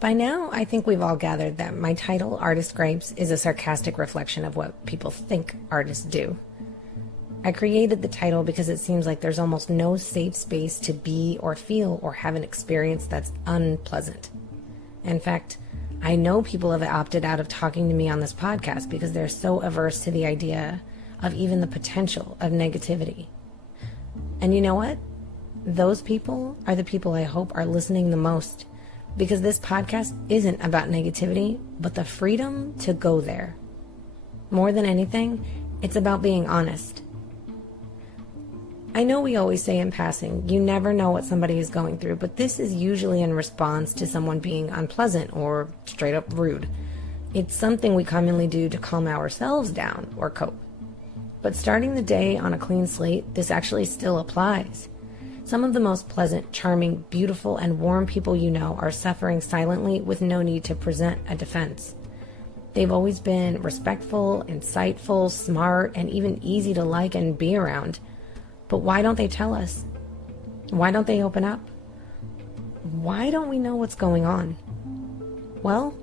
By now, I think we've all gathered that my title, Artist Gripes, is a sarcastic reflection of what people think artists do. I created the title because it seems like there's almost no safe space to be or feel or have an experience that's unpleasant. In fact, I know people have opted out of talking to me on this podcast because they're so averse to the idea of even the potential of negativity. And you know what? Those people are the people I hope are listening the most, because this podcast isn't about negativity, but the freedom to go there. More than anything, it's about being honest. I know we always say in passing, you never know what somebody is going through, but this is usually in response to someone being unpleasant or straight up rude. It's something we commonly do to calm ourselves down or cope. But starting the day on a clean slate, this actually still applies. Some of the most pleasant, charming, beautiful, and warm people you know are suffering silently with no need to present a defense. They've always been respectful, insightful, smart, and even easy to like and be around. But why don't they tell us? Why don't they open up? Why don't we know what's going on? Well,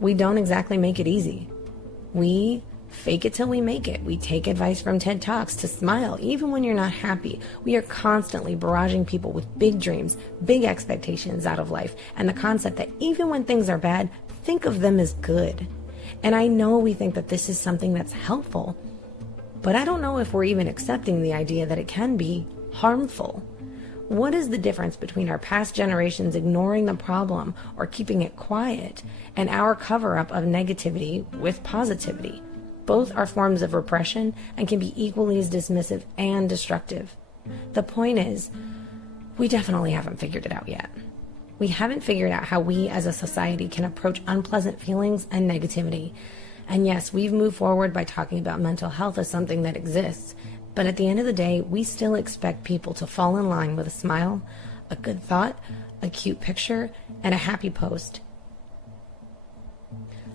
we don't exactly make it easy. We fake it till we make it. We take advice from TED Talks to smile even when you're not happy. We are constantly barraging people with big dreams, big expectations out of life, and the concept that even when things are bad, think of them as good. And I know we think that this is something that's helpful, but I don't know if we're even accepting the idea that it can be harmful. What is the difference between our past generations ignoring the problem or keeping it quiet and our cover-up of negativity with positivity? Both are forms of repression and can be equally as dismissive and destructive. The point is, we definitely haven't figured it out yet. We haven't figured out how we as a society can approach unpleasant feelings and negativity. And yes, we've moved forward by talking about mental health as something that exists. But at the end of the day, we still expect people to fall in line with a smile, a good thought, a cute picture, and a happy post.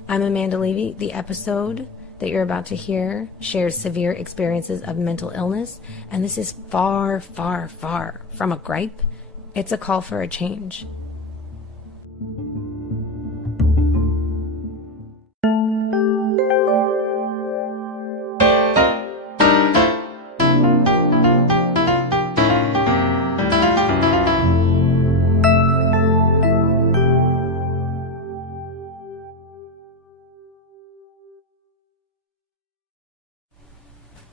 I'm Amanda Levy. The episode that you're about to hear shares severe experiences of mental illness, and this is far, far, far from a gripe. It's a call for a change.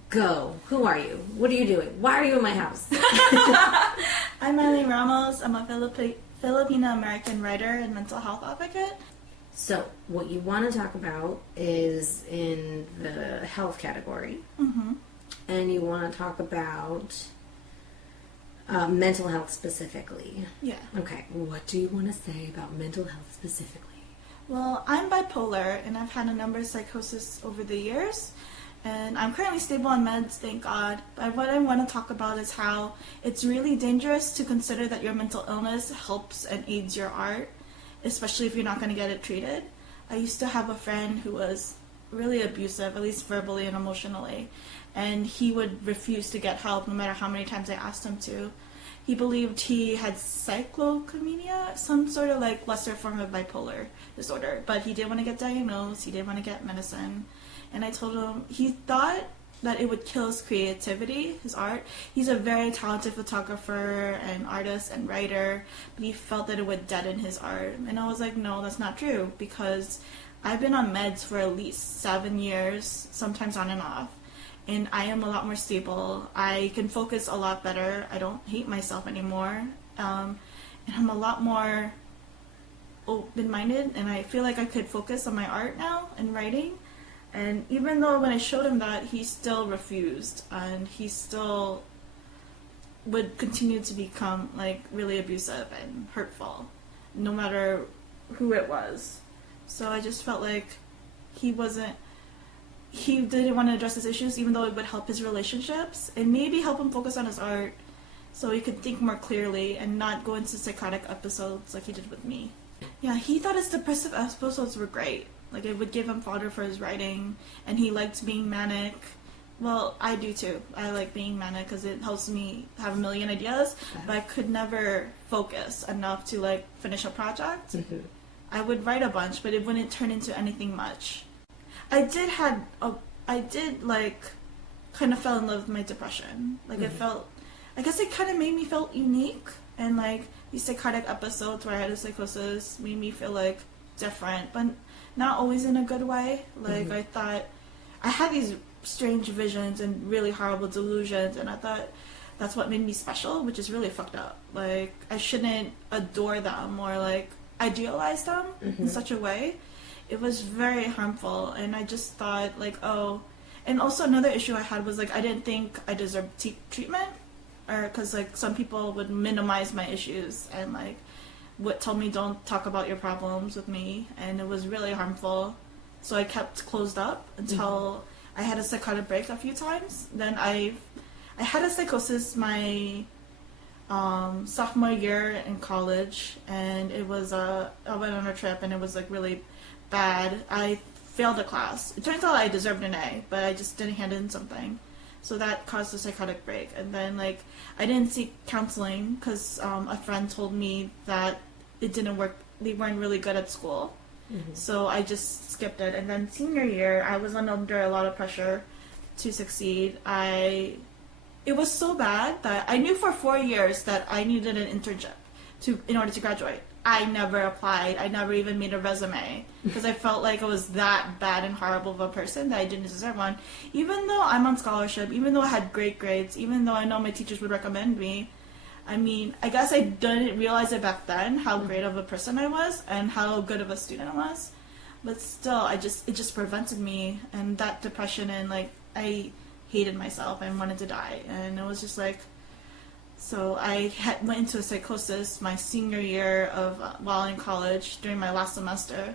Go. Who are you? What are you doing? Why are you in my house? I'm Eileen Ramos. I'm a Filipino-American writer and mental health advocate. So, what you want to talk about is in the health category. Mm-hmm. And you want to talk about mental health specifically. Yeah. Okay. What do you want to say about mental health specifically? Well, I'm bipolar, and I've had a number of psychosis over the years. And I'm currently stable on meds, thank God. But what I want to talk about is how it's really dangerous to consider that your mental illness helps and aids your art, especially if you're not going to get it treated. I used to have a friend who was really abusive, at least verbally and emotionally, and he would refuse to get help no matter how many times I asked him to. He believed he had cyclothymia, some sort of like lesser form of bipolar disorder, but he didn't want to get diagnosed, he didn't want to get medicine. And I told him, he thought that it would kill his creativity, his art. He's a very talented photographer and artist and writer, but he felt that it would deaden his art. And I was like, no, that's not true, because I've been on meds for at least 7 years, sometimes on and off. And I am a lot more stable. I can focus a lot better. I don't hate myself anymore. And I'm a lot more open-minded, and I feel like I could focus on my art now and writing. And even though when I showed him that, he still refused, and he still would continue to become like really abusive and hurtful, no matter who it was. So I just felt like he didn't want to address his issues, even though it would help his relationships and maybe help him focus on his art so he could think more clearly and not go into psychotic episodes like he did with me. Yeah, he thought his depressive episodes were great. Like, it would give him fodder for his writing, and he liked being manic. Well, I do too. I like being manic because it helps me have a million ideas, but I could never focus enough to, like, finish a project. Mm-hmm. I would write a bunch, but it wouldn't turn into anything much. I did like kind of fell in love with my depression. Like it felt, I guess it kind of made me feel unique, and like these psychotic episodes where I had a psychosis made me feel like different, but not always in a good way. Like I thought I had these strange visions and really horrible delusions, and I thought that's what made me special, which is really fucked up. Like I shouldn't adore them or like idealize them in such a way. It was very harmful, and I just thought like, oh. And also another issue I had was like I didn't think I deserved treatment, or because like some people would minimize my issues and like would tell me don't talk about your problems with me, and it was really harmful. So I kept closed up until I had a psychotic break a few times. Then I had a psychosis my sophomore year in college, and it was I went on a trip and it was like really bad. I failed a class. It turns out I deserved an A, but I just didn't hand in something. So that caused a psychotic break. And then like I didn't seek counseling because a friend told me that it didn't work. They weren't really good at school. So I just skipped it. And then senior year, I was under a lot of pressure to succeed. It was so bad that I knew for 4 years that I needed an internship in order to graduate. I never applied. I never even made a resume because I felt like I was that bad and horrible of a person that I didn't deserve one. Even though I'm on scholarship, even though I had great grades, even though I know my teachers would recommend me, I mean, I guess I didn't realize it back then how great of a person I was and how good of a student I was. But still, it just prevented me, and that depression, and like I hated myself and wanted to die, and it was just like. So I went into a psychosis my senior year of while in college during my last semester,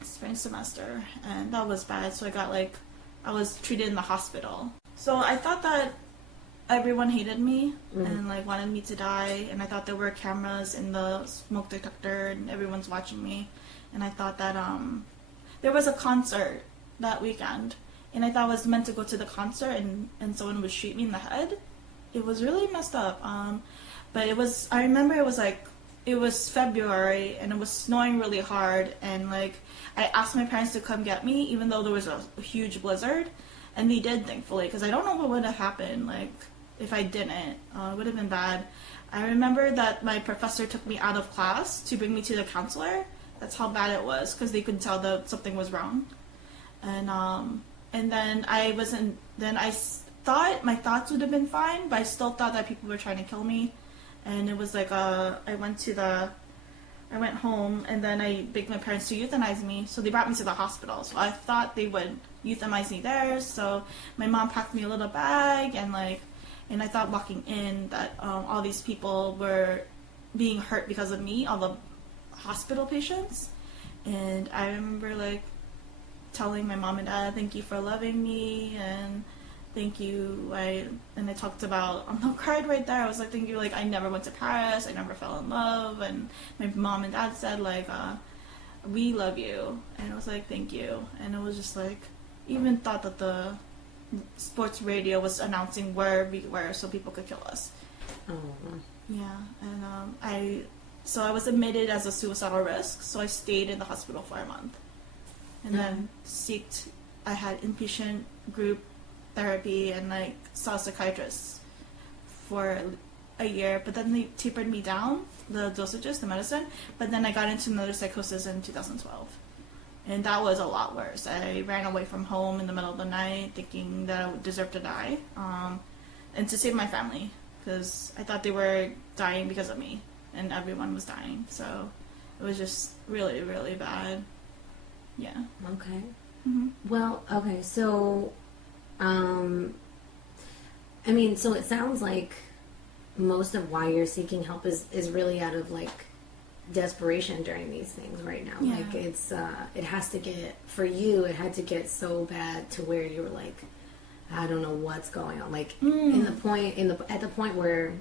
spring semester, and that was bad. So I was treated in the hospital. So I thought that everyone hated me and like wanted me to die, and I thought there were cameras in the smoke detector and everyone's watching me, and I thought that there was a concert that weekend, and I thought I was meant to go to the concert and someone would shoot me in the head. It was really messed up. But I remember it was February and it was snowing really hard, and like I asked my parents to come get me even though there was a huge blizzard, and they did, thankfully, because I don't know what would have happened like if I didn't. It would have been bad. I remember that my professor took me out of class to bring me to the counselor. That's how bad it was, because they could tell that something was wrong. And then I thought my thoughts would have been fine, but I still thought that people were trying to kill me. And it was like I went home, and then I begged my parents to euthanize me, so they brought me to the hospital. So I thought they would euthanize me there. So my mom packed me a little bag, and I thought walking in that all these people were being hurt because of me, all the hospital patients. And I remember like telling my mom and dad, thank you for loving me, and thank you. I talked about, I cried right there. I was like, thank you. Like, I never went to Paris. I never fell in love. And my mom and dad said, like, we love you. And I was like, thank you. And it was just like, even thought that the sports radio was announcing where we were so people could kill us. Oh. Yeah. And so I was admitted as a suicidal risk. So I stayed in the hospital for a month. And then I had inpatient group therapy and like saw psychiatrists for a year, but then they tapered me down the dosages, the medicine. But then I got into another psychosis in 2012, and that was a lot worse. I ran away from home in the middle of the night thinking that I would deserve to die, and to save my family, because I thought they were dying because of me and everyone was dying. So it was just really, really bad. Yeah. Okay. Mm-hmm. Well, okay, so I mean, so it sounds like most of why you're seeking help is really out of like desperation during these things right now. Yeah. Like it has to get, for you, it had to get so bad to where you were like, I don't know what's going on. Like at the point where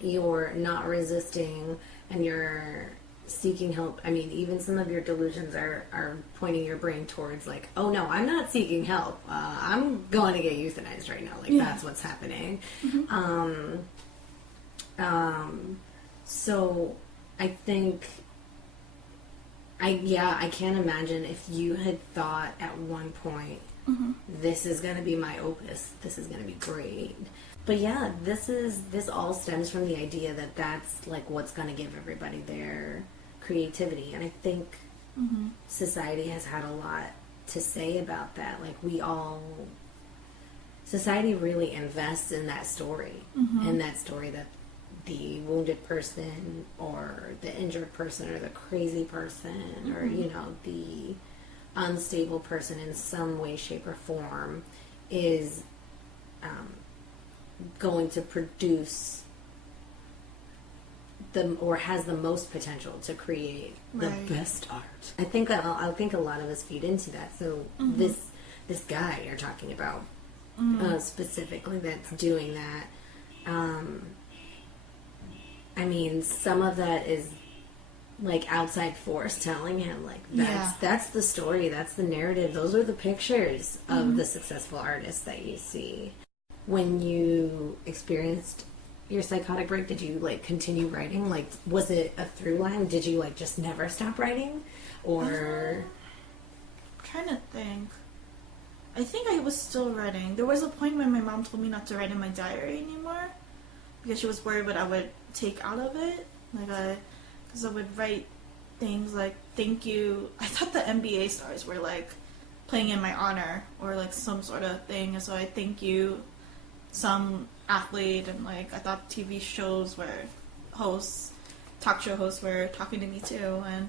you're not resisting and you're seeking help. I mean, even some of your delusions are pointing your brain towards like, oh no, I'm not seeking help. I'm going to get euthanized right now. Like that's what's happening. Mm-hmm. So I think I can't imagine if you had thought at one point, this is going to be my opus, this is going to be great. But yeah, this all stems from the idea that that's like what's going to give everybody their creativity. And I think society has had a lot to say about that. Like society really invests in that story, in that story that the wounded person or the injured person or the crazy person or, you know, the unstable person in some way, shape, or form is going to produce or has the most potential to create the best art. I think I think a lot of us feed into that. So this guy you're talking about specifically that's doing that, I mean, some of that is like outside force telling him like that's the story, that's the narrative, those are the pictures of the successful artists that you see. When you experienced your psychotic break, did you like continue writing? Like, was it a through line? Did you like just never stop writing? Or I'm trying to think. I think I was still writing. There was a point when my mom told me not to write in my diary anymore because she was worried what I would take out of it. Like, because I would write things like, thank you. I thought the NBA stars were like playing in my honor or like some sort of thing. And so I thank you some athlete, and like I thought TV shows where talk show hosts were talking to me too. And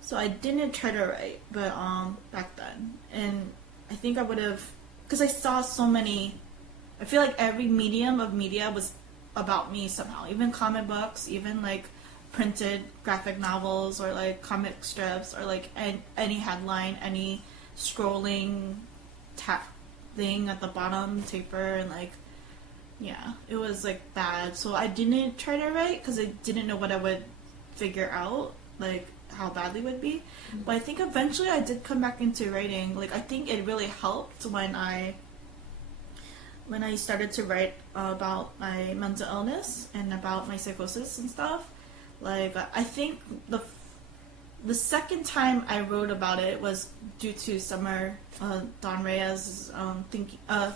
so I didn't try to write, but back then. And I think I would have, because I saw so many, I feel like every medium of media was about me somehow. Even comic books, even like printed graphic novels or like comic strips or like any headline, any scrolling thing at the bottom, taper, and like, yeah, it was like bad. So I didn't try to write because I didn't know what I would figure out, like how badly it would be. But I think eventually I did come back into writing. Like, I think it really helped when I started to write about my mental illness and about my psychosis and stuff. Like, I think the second time I wrote about it was due to Summer Don Reyes'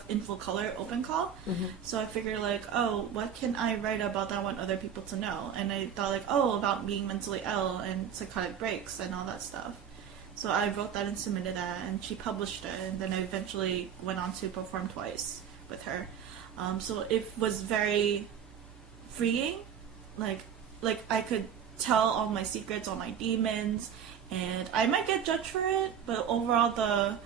In Full Color open call. So I figured like, oh, what can I write about that I want other people to know? And I thought like, oh, about being mentally ill and psychotic breaks and all that stuff. So I wrote that and submitted that, and she published it, and then I eventually went on to perform twice with her. So it was very freeing. Like I could tell all my secrets, all my demons, and I might get judged for it, but overall the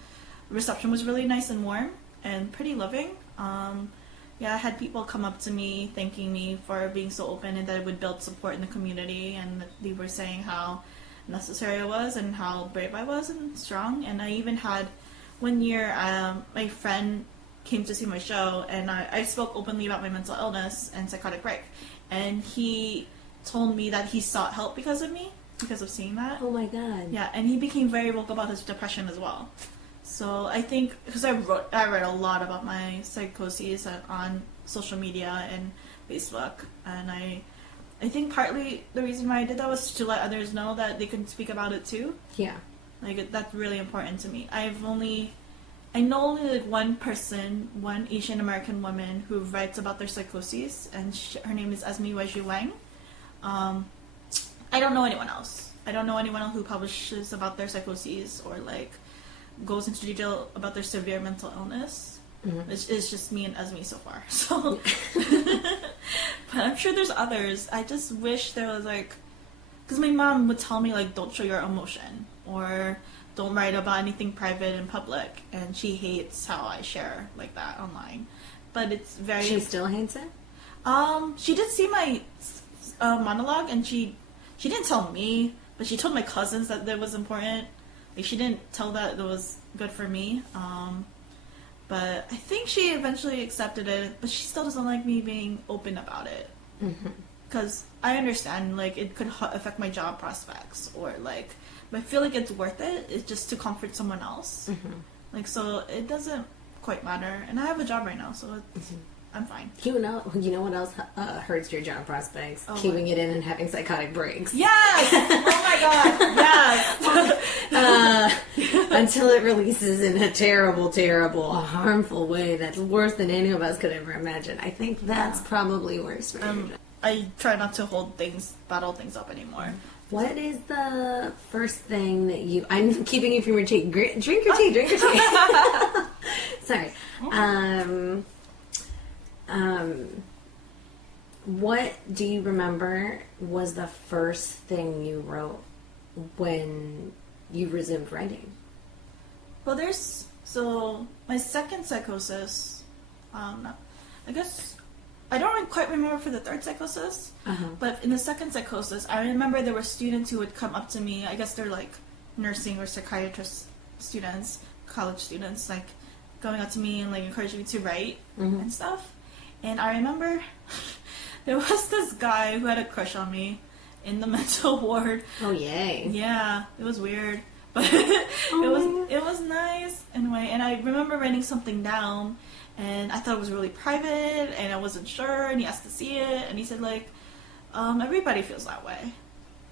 reception was really nice and warm and pretty loving. Yeah, I had people come up to me thanking me for being so open and that it would build support in the community, and they were saying how necessary I was and how brave I was and strong. And I even had one year my friend came to see my show, and I spoke openly about my mental illness and psychotic break, and he told me that he sought help because of me, because of seeing that. Oh my god. Yeah, and he became very vocal about his depression as well. So I think, because I read a lot about my psychoses on social media and Facebook, and I think partly the reason why I did that was to let others know that they could speak about it too. Yeah. Like, that's really important to me. I know only like one person, one Asian American woman who writes about their psychoses, and her name is Esme Weiju Wang. I don't know anyone else. I don't know anyone else who publishes about their psychoses or like goes into detail about their severe mental illness. It's just me and Esme so far. So, but I'm sure there's others. I just wish there was like, because my mom would tell me like, don't show your emotion or don't write about anything private in public, and she hates how I share like that online. But it's very. She still hates it? She did see my monologue, and she didn't tell me, but she told my cousins that it was important. Like, she didn't tell that it was good for me. But I think she eventually accepted it, but she still doesn't like me being open about it. Because I understand, like, it could affect my job prospects, or like, but I feel like it's worth it. It's just to comfort someone else. Like, so it doesn't quite matter. And I have a job right now, so I'm fine. You know what else hurts your job prospects? Oh, Keeping it in and having psychotic breaks. Yes! Oh my god, yes! Until it releases in a terrible, terrible, harmful way that's worse than any of us could ever imagine. I think that's probably worse for you. I try not to bottle things up anymore. What is the first thing that you... I'm keeping you from your tea. Drink your tea, drink your tea. Sorry. What do you remember was the first thing you wrote when you resumed writing? Well, my second psychosis, I guess, I don't quite remember for the third psychosis, but in the second psychosis, I remember there were students who would come up to me, I guess they're like nursing or psychiatrist students, college students, like going up to me and like encouraging me to write and stuff. And I remember there was this guy who had a crush on me in the mental ward. Oh, yay. Yeah, it was weird. But it was nice anyway. And I remember writing something down, and I thought it was really private, and I wasn't sure, and he asked to see it, and he said, like, everybody feels that way.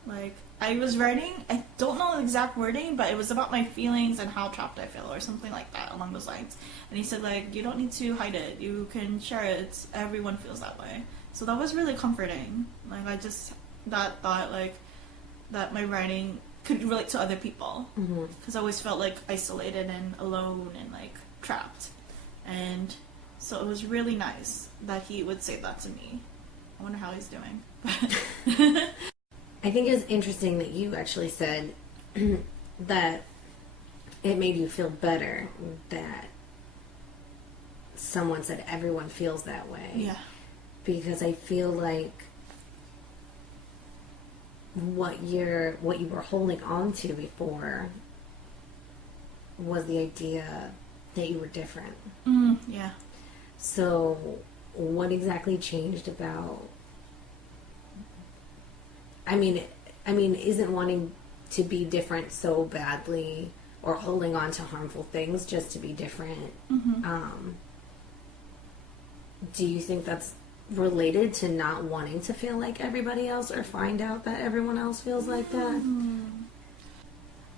Like, I was writing, I don't know the exact wording, but it was about my feelings and how trapped I feel, or something like that, along those lines. And he said, like, you don't need to hide it. You can share it. Everyone feels that way. So that was really comforting. Like, that thought, like, that my writing could relate to other people. Because I always felt, like, isolated and alone and, like, trapped. And so it was really nice that he would say that to me. I wonder how he's doing. I think it's interesting that you actually said that it made you feel better that someone said everyone feels that way. Yeah. Because I feel like what you were holding on to before was the idea that you were different. Yeah. So what exactly changed about... I mean, isn't wanting to be different so badly or holding on to harmful things just to be different? Do you think that's related to not wanting to feel like everybody else or find out that everyone else feels like that?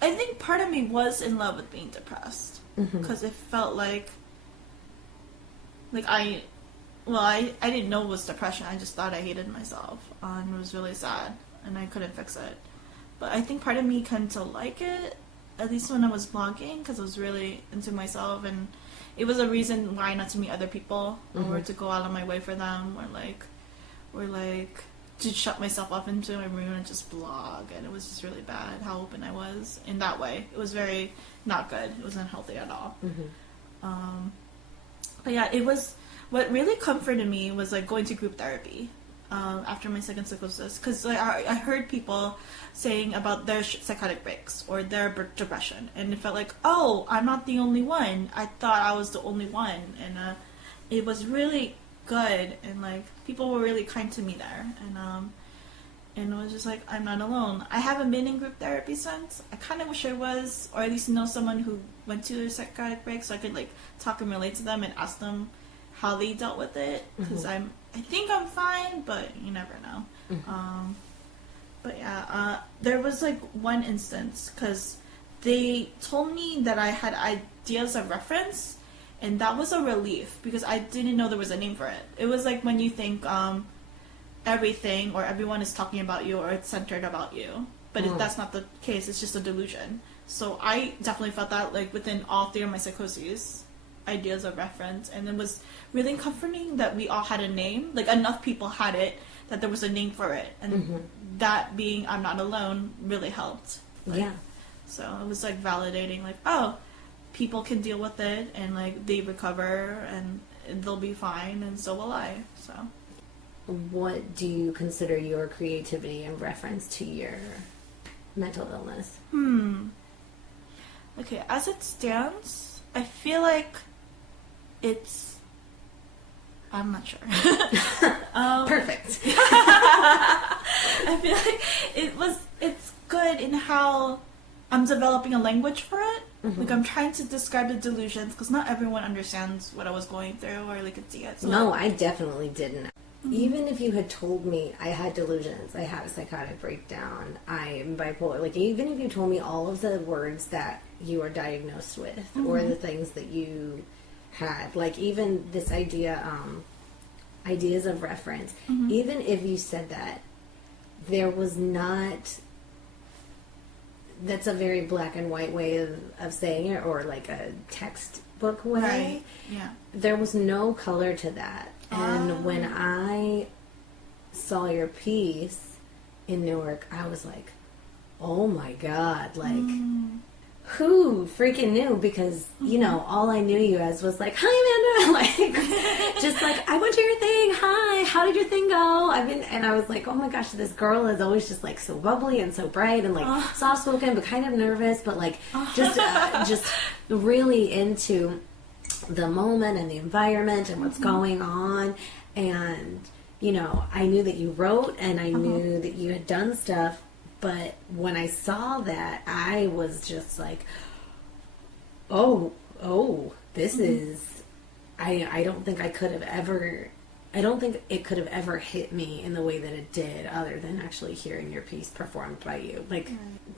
I think part of me was in love with being depressed because it felt like I didn't know it was depression. I just thought I hated myself and it was really sad and I couldn't fix it. But I think part of me came to like it, at least when I was blogging, because I was really into myself, and it was a reason why not to meet other people or to go out of my way for them, or to shut myself up into my room and just blog. And it was just really bad how open I was in that way. It was very not good. It wasn't healthy at all. But yeah, it was, what really comforted me was like going to group therapy after my second psychosis, because I heard people saying about their psychotic breaks or their depression, and it felt like, oh, I'm not the only one. I thought I was the only one, and it was really good, and like people were really kind to me there, and it was just like, I'm not alone. I haven't been in group therapy since. I kind of wish I was, or at least know someone who went to a psychotic break so I could like talk and relate to them and ask them how they dealt with it, because I think I'm fine, but you never know. But yeah, there was like one instance, because they told me that I had ideas of reference, and that was a relief because I didn't know there was a name for it. It was like when you think everything or everyone is talking about you or it's centered about you, but that's not the case. It's just a delusion. So I definitely felt that like within all three of my psychoses, ideas of reference, and it was really comforting that we all had a name, like enough people had it that there was a name for it, and that being I'm not alone really helped. Like, yeah. So it was like validating, like, oh, people can deal with it and like they recover and they'll be fine, and so will I. So what do you consider your creativity in reference to your mental illness? Okay, as it stands, I feel like I'm not sure. Perfect. I feel like it's good in how I'm developing a language for it. Like, I'm trying to describe the delusions because not everyone understands what I was going through or, like, could see it. So, No, I definitely didn't. Even if you had told me I had delusions, I had a psychotic breakdown, I am bipolar, like, even if you told me all of the words that you are diagnosed with, or the things that you had, like, even this idea, ideas of reference, even if you said that, there was not, that's a very black and white way of saying it, or like a textbook way. Right. Yeah. There was no color to that. And when I saw your piece in Newark, I was like, oh my God, like, who freaking knew? Because, you know, all I knew you as was like, hi, Amanda, like, just like, I went to your thing, hi, how did your thing go? And I was like, oh my gosh, this girl is always just like so bubbly and so bright and like soft-spoken, but kind of nervous, but like, just really into the moment and the environment and what's going on. And, you know, I knew that you wrote and I knew that you had done stuff, but when I saw that, I was just like, oh, this is, I don't think I could have ever, I don't think it could have ever hit me in the way that it did, other than actually hearing your piece performed by you. Like,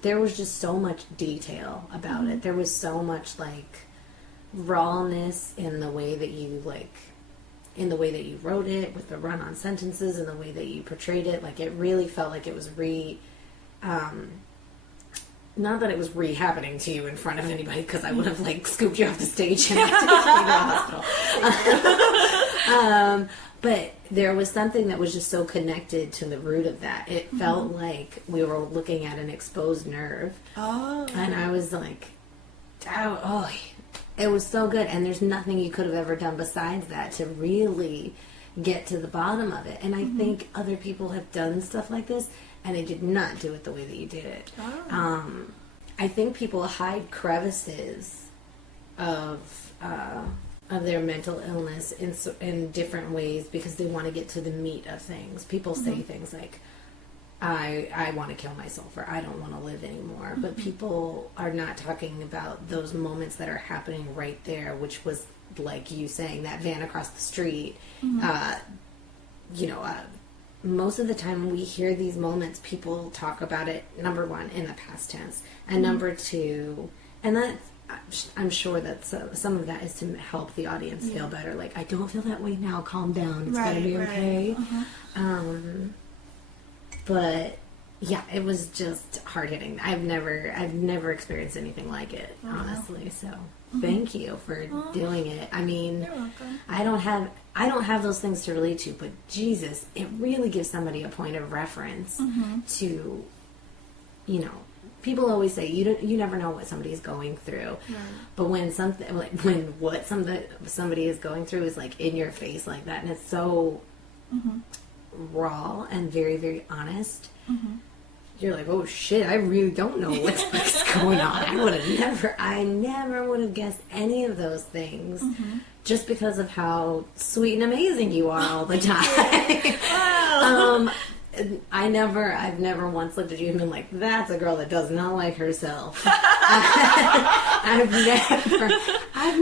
there was just so much detail about it. There was so much, like, rawness in the way that you, like, in the way that you wrote it, with the run-on sentences and the way that you portrayed it. Like, it really felt like it was not that it was happening to you in front of anybody, because I would have, like, scooped you off the stage and taken you to the hospital. But there was something that was just so connected to the root of that. It felt like we were looking at an exposed nerve. And I was like, oh, it was so good. And there's nothing you could have ever done besides that to really get to the bottom of it. And I think other people have done stuff like this, and they did not do it the way that you did it. I think people hide crevices of their mental illness in different ways because they want to get to the meat of things. People say things like, I want to kill myself, or I don't want to live anymore. But people are not talking about those moments that are happening right there, which was like you saying, that van across the street. Most of the time when we hear these moments, people talk about it, number one, in the past tense, and number two, and that, I'm sure that some of that is to help the audience feel better. Like, I don't feel that way now, calm down, it's gonna be okay. But yeah, it was just hard hitting. I've never experienced anything like it, honestly. So thank you for doing it. I mean, You're welcome. I don't have those things to relate to, but Jesus, it really gives somebody a point of reference to, you know, people always say you never know what somebody is going through. But when somebody is going through is like in your face like that, and it's so raw and very, very honest, you're like, oh shit, I really don't know what's going on. I never would have guessed any of those things, just because of how sweet and amazing you are all the time. I've never once looked at you and been like, that's a girl that does not like herself. I've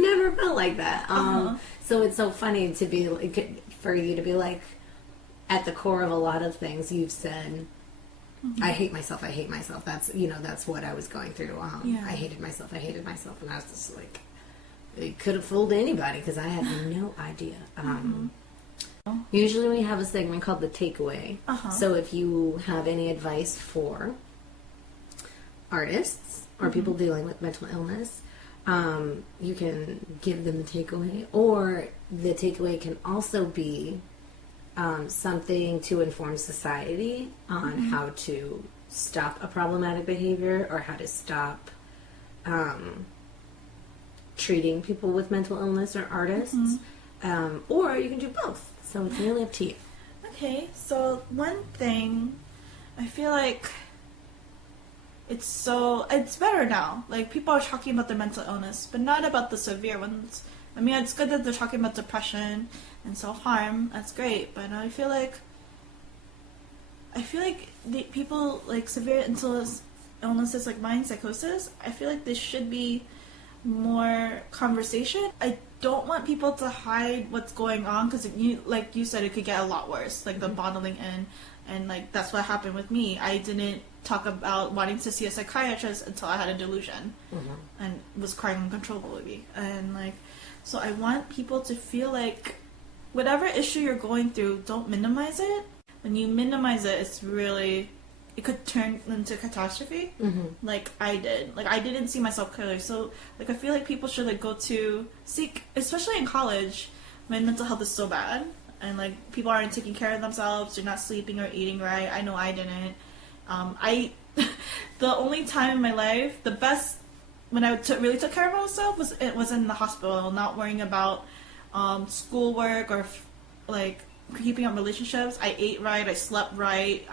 never felt like that. So it's so funny to be like, for you to be like, at the core of a lot of things you've said, I hate myself. That's what I was going through. I hated myself. And I was just like, it could have fooled anybody because I had no idea. Usually we have a segment called the takeaway. So if you have any advice for artists or people dealing with mental illness, you can give them the takeaway, or the takeaway can also be something to inform society on how to stop a problematic behavior, or how to stop treating people with mental illness or artists, or you can do both. So it's really up to you. Okay, so one thing, I feel like it's better now. Like, people are talking about their mental illness, but not about the severe ones. I mean, it's good that they're talking about depression and self-harm. That's great, but I feel like the people like severe mental illnesses like mine, psychosis, I feel like they should be more conversation. I don't want people to hide what's going on because, like you said, it could get a lot worse, like the bottling in, and like that's what happened with me. I didn't talk about wanting to see a psychiatrist until I had a delusion and was crying uncontrollably, and like, so I want people to feel like whatever issue you're going through, don't minimize it. When you minimize it, it could turn into catastrophe, like I did. Like, I didn't see myself clearly. So, like, I feel like people should, like, go to seek, especially in college, when mental health is so bad, and, like, people aren't taking care of themselves, they're not sleeping or eating right. I know I didn't. The only time in my life, the best, when I really took care of myself, was in the hospital, not worrying about schoolwork or, like, keeping up relationships. I ate right, I slept right.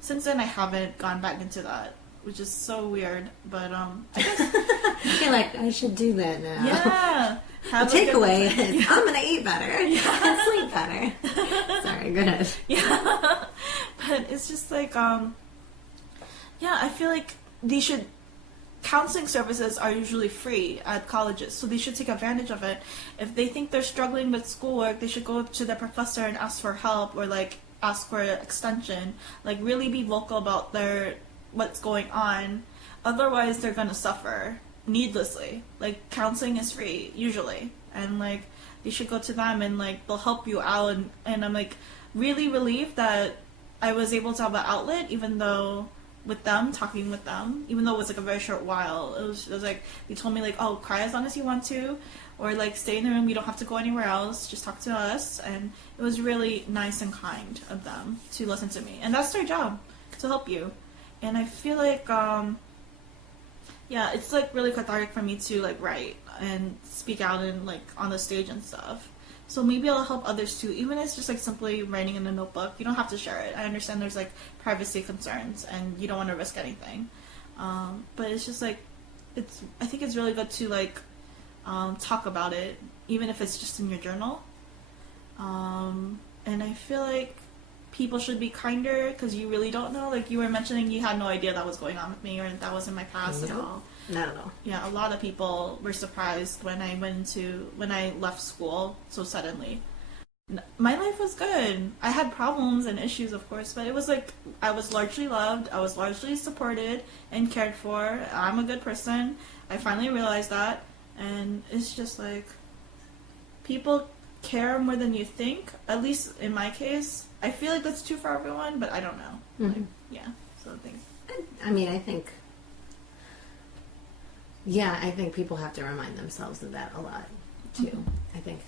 Since then I haven't gone back into that, which is so weird. But I guess I feel like I should do that now. Yeah. The takeaway is I'm gonna eat better and sleep better. Sorry, go ahead. Yeah. But it's just like yeah, I feel like counseling services are usually free at colleges, so they should take advantage of it. If they think they're struggling with schoolwork, they should go to their professor and ask for help, or like ask for an extension. Like, really be vocal about what's going on. Otherwise, they're gonna suffer needlessly. Like, counseling is free usually, and like you should go to them and like they'll help you out. And I'm like really relieved that I was able to have an outlet, talking with them, even though it was like a very short while. It was like, they told me like, oh, cry as long as you want to, or like stay in the room, you don't have to go anywhere else, just talk to us. And it was really nice and kind of them to listen to me, and that's their job, to help you. And I feel like yeah, it's like really cathartic for me to like write and speak out and like on the stage and stuff. So maybe it'll help others too, even if it's just like simply writing in a notebook. You don't have to share it. I understand there's like privacy concerns and you don't want to risk anything. But it's just like, I think it's really good to like talk about it, even if it's just in your journal. And I feel like people should be kinder, because you really don't know. Like you were mentioning, you had no idea that was going on with me, or that was in my past at all. Not at all. Yeah, a lot of people were surprised when I left school so suddenly. My life was good. I had problems and issues, of course, but it was like I was largely loved, I was largely supported and cared for. I'm a good person. I finally realized that, and it's just like people care more than you think. At least in my case, I feel like that's true for everyone, but I don't know. Like, yeah, so things. I mean, I think people have to remind themselves of that a lot too. I think,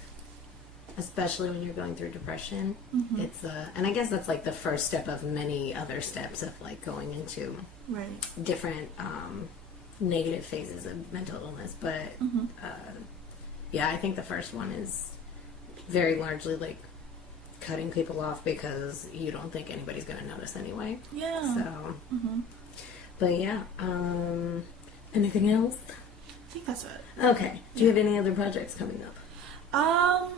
especially when you're going through depression, it's and I guess that's like the first step of many other steps of like going into different negative phases of mental illness. But yeah, I think the first one is very largely like cutting people off because you don't think anybody's going to notice anyway. Yeah. So, but yeah, anything else? I think that's it. Okay. Do you have any other projects coming up?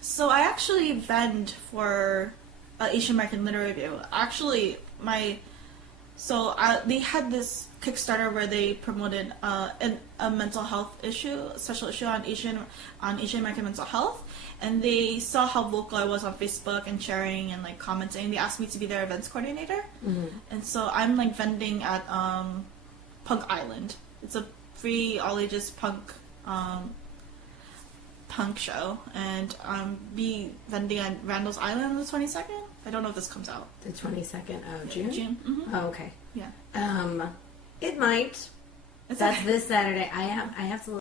So I actually vend for Asian American Literary Review. Actually, they had this Kickstarter where they promoted a mental health issue, a special issue on Asian American mental health, and they saw how vocal I was on Facebook and sharing and like commenting. They asked me to be their events coordinator, and so I'm like vending at Punk Island. It's a free all ages punk show, and be vending at Randall's Island on the 22nd. I don't know if this comes out. The 22nd of June? June. Oh, okay. Yeah. It might. That's this Saturday. I have to.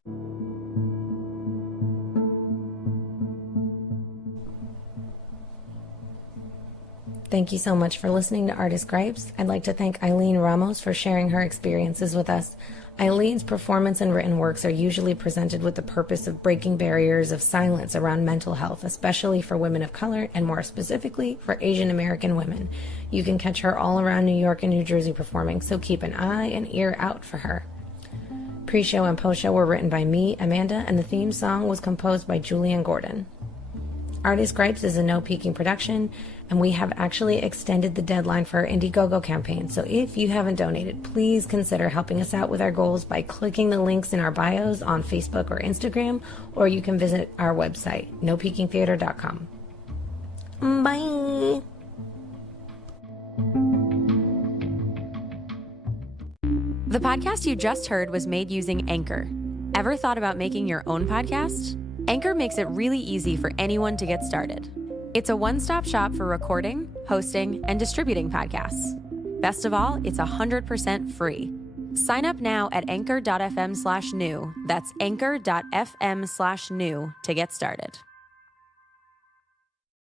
Thank you so much for listening to Artist Gripes. I'd like to thank Eileen Ramos for sharing her experiences with us. Eileen's performance and written works are usually presented with the purpose of breaking barriers of silence around mental health, especially for women of color and more specifically for Asian American women. You can catch her all around New York and New Jersey performing, so keep an eye and ear out for her. Pre-show and post-show were written by me, Amanda, and the theme song was composed by Julian Gordon. Artist Gripes is a no peeking production, and we have actually extended the deadline for our Indiegogo campaign. So if you haven't donated, please consider helping us out with our goals by clicking the links in our bios on Facebook or Instagram, or you can visit our website, nopeakingtheater.com. Bye. The podcast you just heard was made using Anchor. Ever thought about making your own podcast? Anchor makes it really easy for anyone to get started. It's a one-stop shop for recording, hosting, and distributing podcasts. Best of all, it's 100% free. Sign up now at anchor.fm/new. That's anchor.fm/new to get started.